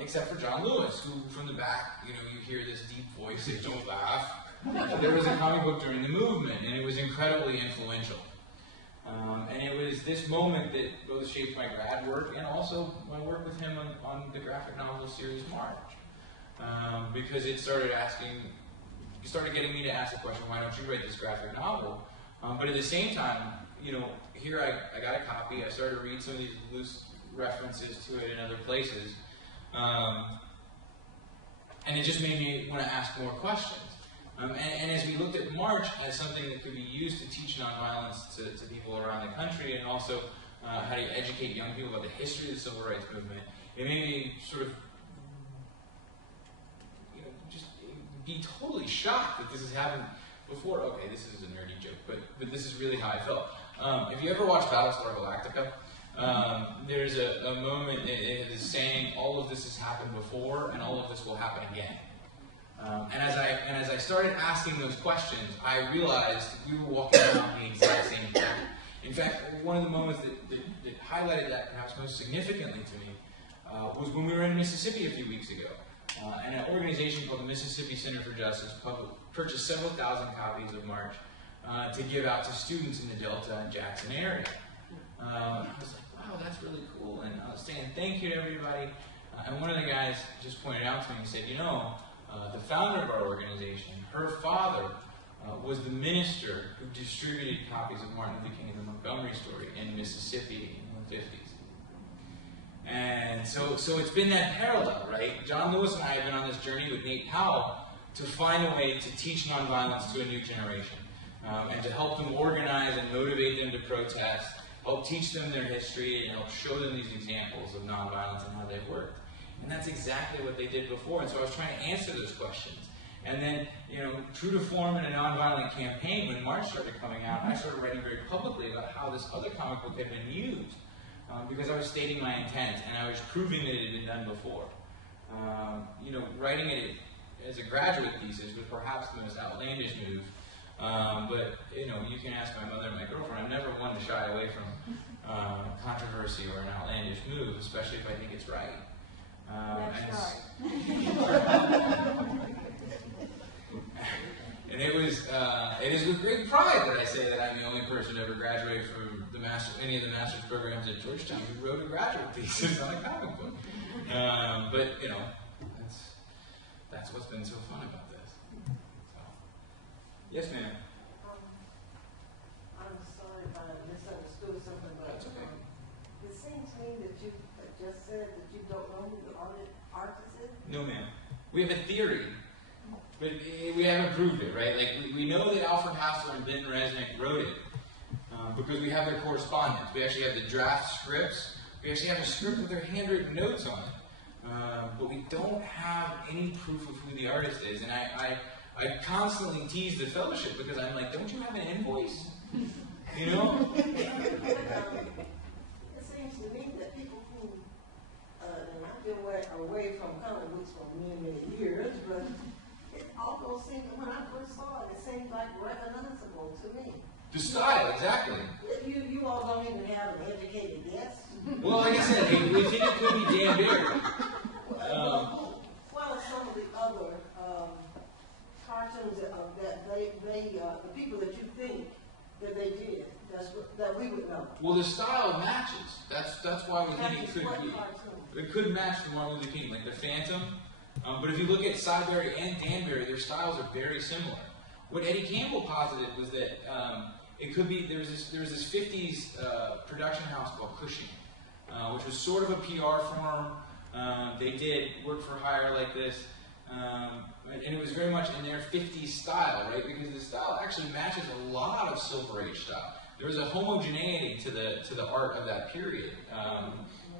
except for John Lewis, who from the back, you hear this deep voice say, "Don't laugh." There was a comic book during the movement, and it was incredibly influential. And it was this moment that both shaped my grad work and also my work with him on the graphic novel series March. Because it started getting me to ask the question, why don't you write this graphic novel? But at the same time, here I got a copy. I started to read some of these loose references to it in other places. And it just made me want to ask more questions. And as we looked at March as something that could be used to teach nonviolence to people around the country, and also how to educate young people about the history of the civil rights movement, it made me sort of, just be totally shocked that this has happened before. Okay, this is a nerdy joke, but this is really how I felt. If you ever watch Battlestar Galactica, there's a moment it is saying all of this has happened before, and all of this will happen again. And as I started asking those questions, I realized we were walking around the exact same path. In fact, one of the moments that highlighted that perhaps most significantly to me was when we were in Mississippi a few weeks ago. And an organization called the Mississippi Center for Justice purchased several thousand copies of March to give out to students in the Delta and Jackson area. I was like, wow, that's really cool. And I was saying thank you to everybody. And one of the guys just pointed out to me and said, the founder of our organization, her father was the minister who distributed copies of Martin Luther King and the Montgomery Story in Mississippi in the 50s. And so it's been that parallel, right? John Lewis and I have been on this journey with Nate Powell to find a way to teach nonviolence to a new generation, and to help them organize and motivate them to protest, help teach them their history, and help show them these examples of nonviolence and how they've worked. And that's exactly what they did before. And so I was trying to answer those questions. And then, true to form in a nonviolent campaign, when March started coming out, I started writing very publicly about how this other comic book had been used, because I was stating my intent and I was proving that it had been done before. Writing it as a graduate thesis was perhaps the most outlandish move. But you can ask my mother and my girlfriend. I'm never one to shy away from controversy or an outlandish move, especially if I think it's right. And it is with great pride that I say that I'm the only person to ever graduate from any of the master's programs at Georgetown who wrote a graduate thesis on a comic book. But that's what's been so fun about this. So. Yes, ma'am. I'm sorry if I misunderstood something, but That's okay. It seems to me that you just said that you don't know who the artist is. No, ma'am. We have a theory, but we haven't proved it, right? Like, we know that Alfred Hassler and Ben Resnick wrote it because we have their correspondence. We actually have the draft scripts. We actually have a script with their handwritten notes on it. But we don't have any proof of who the artist is. And I constantly tease the fellowship because I'm like, don't you have an invoice? It seems to me that people who, and I've been away from comic books for many years, but it almost seemed, when I first saw it, it seemed like recognizable to me. The style, exactly. You all don't even have an educated guess. Well, like I said, we think it could be Dan Barry. Well, some of the other cartoons that the people that you think that they did, that we would know. Well, the style matches. That's why we think it could be. It could match the Martin Luther King, like the Phantom. But if you look at Cy Berry and Dan Barry, their styles are very similar. What Eddie Campbell posited was that it could be there was this 50s production house called Cushing, which was sort of a PR firm. They did work for hire like this, and it was very much in their 50s style, right? Because the style actually matches a lot of Silver Age style. There was a homogeneity to the art of that period,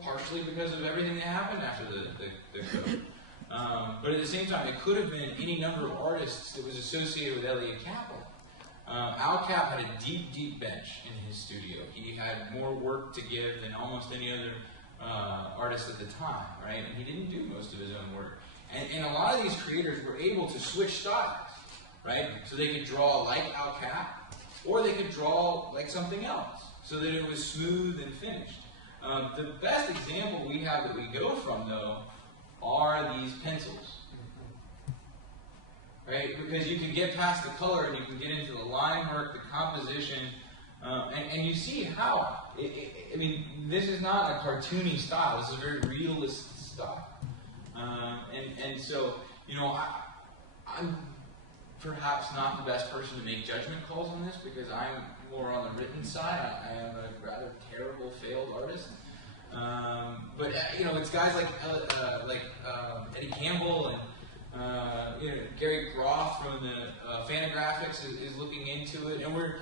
partially because of everything that happened after the code. But at the same time, it could have been any number of artists that was associated with Elliot Capel. Al Cap had a deep, deep bench in his studio. He had more work to give than almost any other artist at the time, right? And he didn't do most of his own work. And a lot of these creators were able to switch styles, right? So they could draw like Al Cap, or they could draw like something else, so that it was smooth and finished. The best example we have that we go from, though, are these pencils. Right? Because you can get past the color and you can get into the line work, the composition, and you see how, I mean, this is not a cartoony style, this is a very realist style. And so, I'm perhaps not the best person to make judgment calls on this because I'm more on the written side. I am a rather terrible failed artist. But it's guys like Eddie Campbell and Gary Groth from the Fantagraphics is looking into it, and we're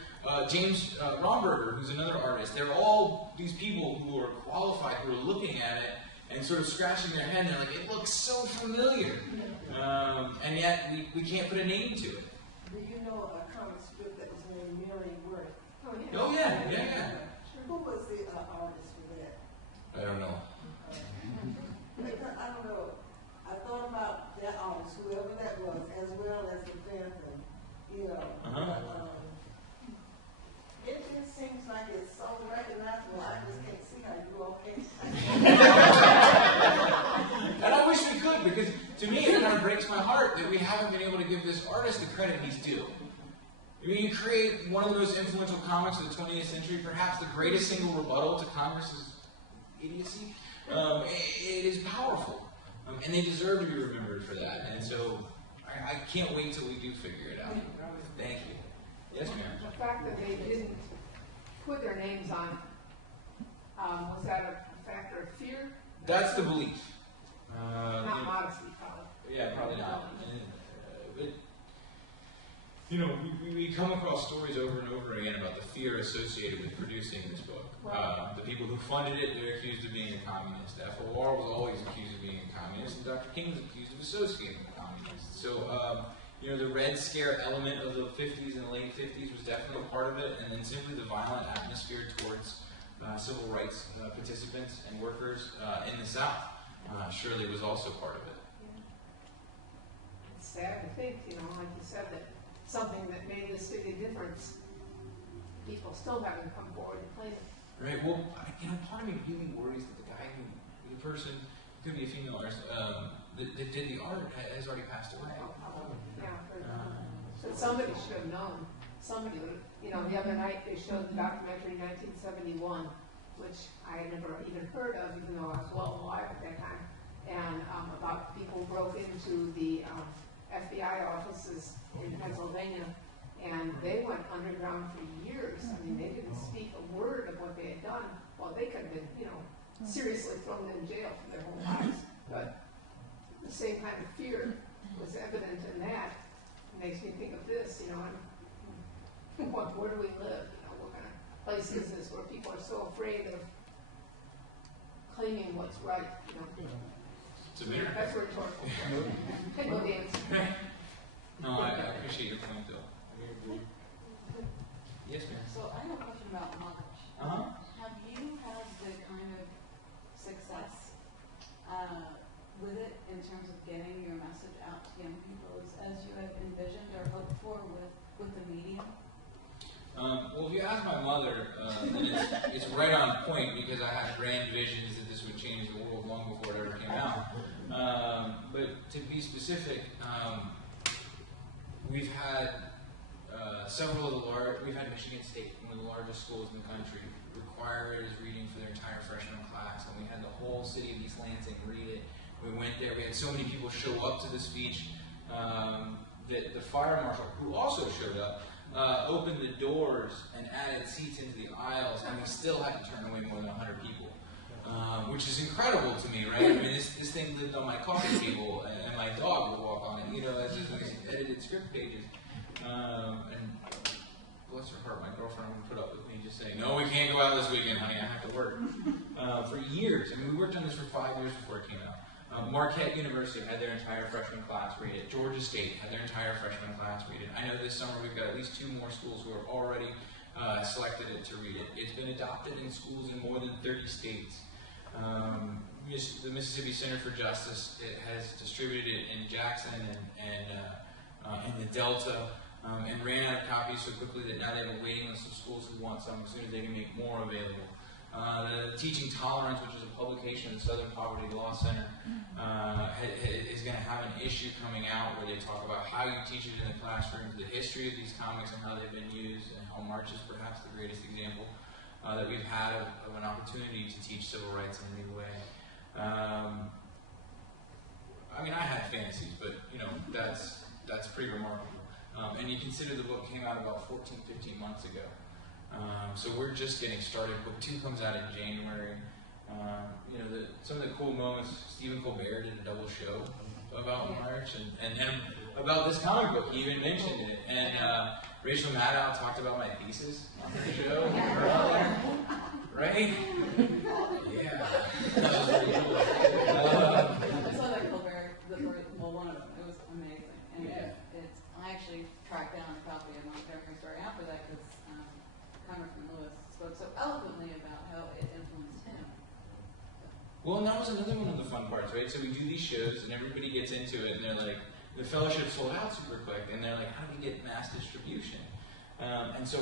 James Romberger, who's another artist. They're all these people who are qualified, who are looking at it and sort of scratching their head. And they're like, it looks so familiar, and yet we can't put a name to it. Do you know a comic strip that was named Mary Worth? Oh yeah. Who was the artist for that? I don't know. I don't know. I thought about that artist, whoever that was, as well as the Phantom. It just seems like it's so recognizable. I just can't see how you all can. And I wish we could, because to me it kind of breaks my heart that we haven't been able to give this artist the credit he's due. I mean, you create one of the most influential comics of the 20th century, perhaps the greatest single rebuttal to Congress's idiocy. It is powerful, and they deserve to be remembered for that. And so I can't wait till we do figure it out. Thank you. Yes, ma'am. The fact that they didn't put their names on it, was that a factor of fear? That's the belief. Not modesty, probably. Yeah, probably not. you know, we come across stories over and over again about the fear associated with producing this book. The people who funded it, they're accused of being a communist. FOR was always accused of being a communist, and Dr. King was accused of associating with communists. So, you know, the Red Scare element of the 50s and the late 50s was definitely a part of it, and then simply the violent atmosphere towards civil rights participants and workers in the South surely was also part of it. It's sad to think, you know, like you said, that something that made this big a difference, people still haven't come forward and claim it. Right. Well, you know, part of me really worries that the person, could be a female artist, that did the art has already passed away. Yeah, but somebody should have known. Somebody would, you know, the other night they showed the documentary 1971, which I had never even heard of, even though I was well alive at that time, and about people who broke into the FBI offices in Pennsylvania, and they went underground for years. I mean, they didn't speak a word of what they had done. Well, they could have been, you know, seriously thrown in jail for their whole lives. But the same kind of fear was evident in that. It makes me think of this, you know, and where do we live? You know, what kind of place is this where people are so afraid of claiming what's right? You know, It's America. that's rhetorical. I know the answer. No, I appreciate your point, though. Yes, ma'am. So I have a question about March. Have you had the kind of success with it in terms of getting your message out to young people as you had envisioned or hoped for with the medium? Well, if you ask my mother, then it's right on point because I had grand visions that this would change the world long before it ever came out. But to be specific, we've had several of we've had Michigan State, one of the largest schools in the country, require it as reading for their entire freshman class, and we had the whole city of East Lansing read it. We went there, we had so many people show up to the speech that the fire marshal, who also showed up, opened the doors and added seats into the aisles, and we still had to turn away more than 100 people, which is incredible to me, right? I mean, this thing lived on my coffee table, and my dog would walk on it, you know, as these edited script pages. And bless her heart, my girlfriend would put up with me just saying, no, we can't go out this weekend, honey, I have to work. For years, I mean, we worked on this for 5 years before it came out. Marquette University had their entire freshman class read it. Georgia State had their entire freshman class read it. I know this summer we've got at least 2 more schools who have already selected it to read it. It's been adopted in schools in more than 30 states. The Mississippi Center for Justice has distributed it in Jackson and in the Delta, and ran out of copies so quickly that now they have a waiting list of schools who want some as soon as they can make more available. The Teaching Tolerance, which is a publication of the Southern Poverty Law Center, is going to have an issue coming out where they talk about how you teach it in the classroom, the history of these comics and how they've been used, and how March is perhaps the greatest example that we've had of an opportunity to teach civil rights in a new way. I mean, I had fantasies, but you know, that's pretty remarkable. And you consider the book came out about 14, 15 months ago. So we're just getting started. Book 2 comes out in January. You know, some of the cool moments, Stephen Colbert did a double show about March and about this comic book. He even mentioned it. And Rachel Maddow talked about my thesis on the show. Right? Yeah. That was pretty cool. I saw that Colbert, one of them. It was amazing. And it's I actually tracked down a copy of Montgomery Story after that because Congressman Lewis spoke so eloquently about how it influenced him. Well, and that was another one of the fun parts, right? So we do these shows, and everybody gets into it, and they're like, the fellowship sold out super quick, and they're like, how do we get mass distribution? And so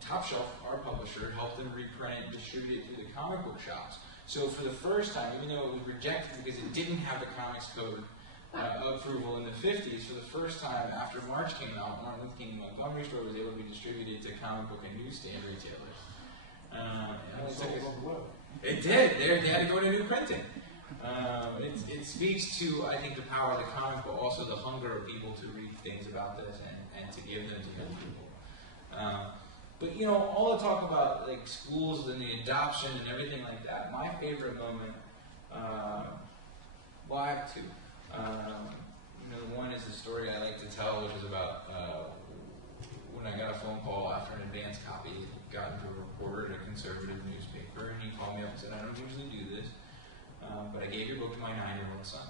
Top Shelf, our publisher, helped them reprint and distribute it through the comic book shops. So for the first time, even though it was rejected because it didn't have the Comics Code approval in the 50s, for the first time after March came out, Martin Luther King Montgomery Store was able to be distributed to comic book and newsstand retailers. It did. They had to go to new printing. It speaks to, I think, the power of the comic, but also the hunger of people to read things about this and to give them to young people. But you know, all the talk about like schools and the adoption and everything like that, my favorite moment, well, I have 2. You know, one is the story I like to tell, which is about and I got a phone call after an advance copy had gotten to a reporter at a conservative newspaper, and he called me up and said, I don't usually do this, but I gave your book to my 9-year-old son.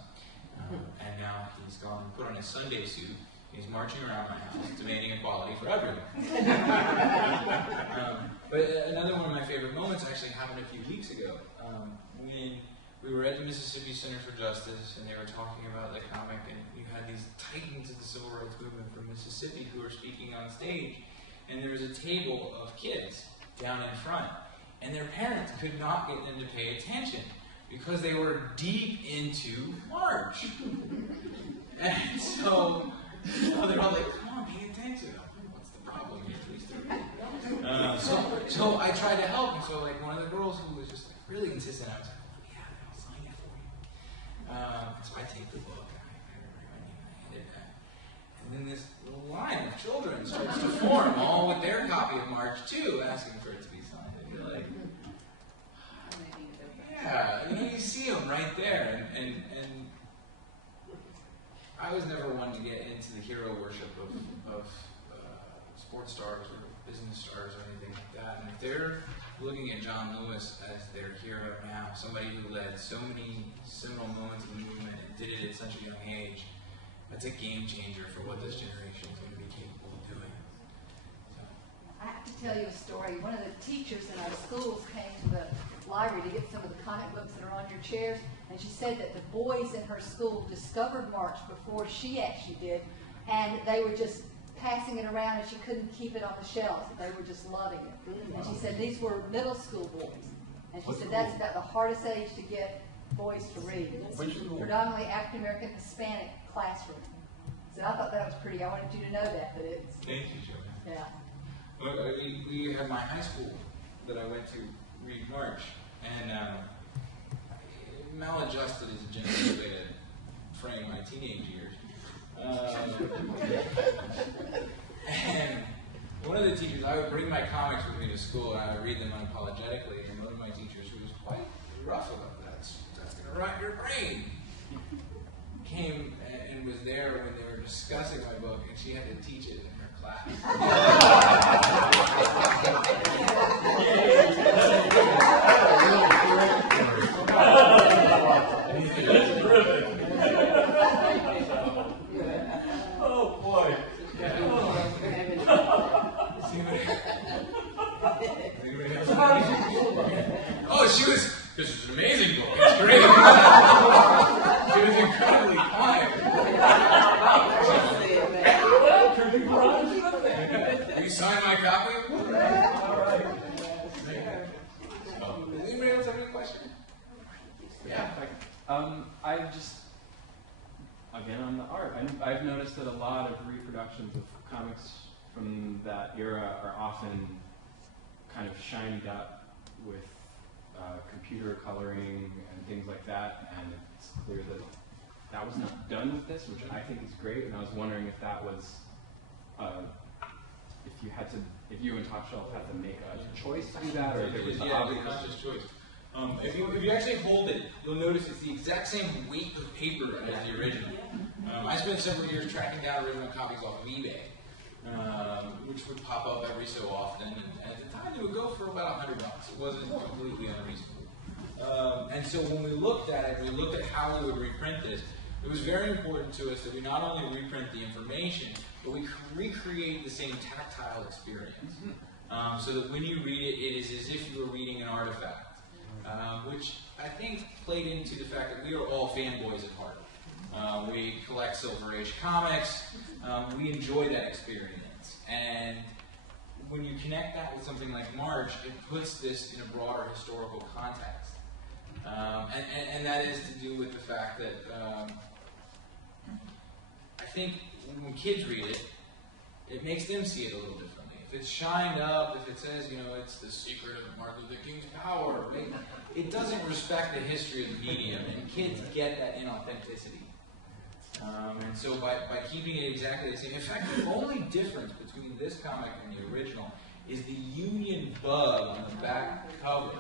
And now he's gone and put on his Sunday suit. He's marching around my house, demanding equality for everyone. But another one of my favorite moments actually happened a few weeks ago, when we were at the Mississippi Center for Justice, and they were talking about the comic, and you had these titans of the civil rights movement from Mississippi who were speaking on stage, and there was a table of kids down in front, and their parents could not get them to pay attention because they were deep into March. And so they're all like, come on, pay attention. What's the problem here? Please do. So I tried to help, and so like one of the girls who was just like, really insistent, I was like, oh, yeah, I'll sign it for you. So I take the book, and I write my name, and I hand it back. And then this little line of children starts to form, all with their copy of March too, asking for it to be signed. And you're like, yeah, you see them right there, and I was never one to get into the hero worship of sports stars or business stars or anything like that. And if they're looking at John Lewis as their hero now, somebody who led so many seminal moments of the movement and did it at such a young age, that's a game changer for what this generation is going to be capable of doing. So. I have to tell you a story. One of the teachers in our schools came to the library to get some of the comic books that are on your chairs, and she said that the boys in her school discovered March before she actually did, and they were just passing it around, and she couldn't keep it on the shelves. They were just loving it. And she said these were middle school boys, and she said that's about the hardest age to get boys to read. It's predominantly African American Hispanic classroom. So I thought that was pretty. I wanted you to know that, but it's. Thank you, Joanne. Yeah. Well, we had my high school that I went to read March, and maladjusted is a generous way to frame my teenage years. And one of the teachers, I would bring my comics with me to school, and I would read them unapologetically, and one of my teachers, who was quite rough about that, that's going to rot your brain, came and was there when they were discussing my book, and she had to teach it in her class. Oh boy. Oh, she was, this is an amazing book, it's great. She was incredibly kind. Will you sign my copy? All right. Does anybody else have any questions? Yeah. I just, again on the art, I've noticed that a lot of reproductions of comics from that era are often kind of shined up with computer coloring and things like that, and it's clear that that was not done with this, which I think is great, and I was wondering if that was, if you and Top Shelf had to make a choice to do that, or if it was the obvious conscious choice. If you actually hold it, you'll notice it's the exact same weight of paper as the original. I spent several years tracking down original copies off of eBay, which would pop up every so often, and at the time they would go for about $100. It wasn't completely unreasonable. And so when we looked at it, we looked at how we would reprint this. It was very important to us that we not only reprint the information, but we recreate the same tactile experience. So that when you read it, it is as if you were reading an artifact. Which I think played into the fact that we are all fanboys at heart. We collect Silver Age comics. We enjoy that experience. And when you connect that with something like March, it puts this in a broader historical context. And that is to do with the fact that I think when kids read it, it makes them see it a little differently. If it's shined up, if it says, you know, it's the secret of Martin Luther King's power, it doesn't respect the history of the medium, and kids get that inauthenticity. And so by keeping it exactly the same, in fact, the only difference between this comic and the original is the Union bug on the back cover,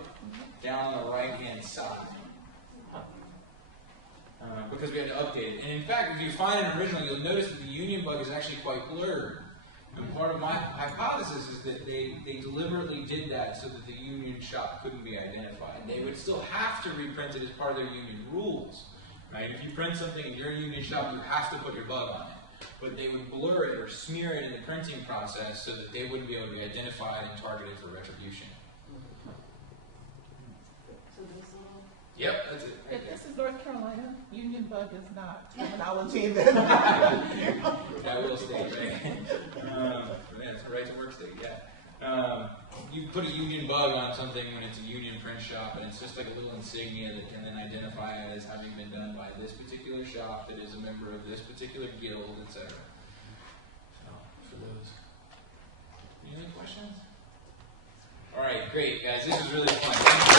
down on the right-hand side. Because we had to update it. And in fact, if you find an original, you'll notice that the Union bug is actually quite blurred. And part of my hypothesis is that they deliberately did that so that the union shop couldn't be identified. They would still have to reprint it as part of their union rules, right? If you print something in your union shop, you have to put your bug on it. But they would blur it or smear it in the printing process so that they wouldn't be able to be identified and targeted for retribution. So this little, Yep, that's it. If this is North Carolina, union bug is not terminology that. That will stay, right? Man, it's a right to work state, yeah. You put a union bug on something when it's a union print shop, and it's just like a little insignia that can then identify it as having been done by this particular shop that is a member of this particular guild, etc. So, for those. Any other questions? All right, great, guys. This was really fun.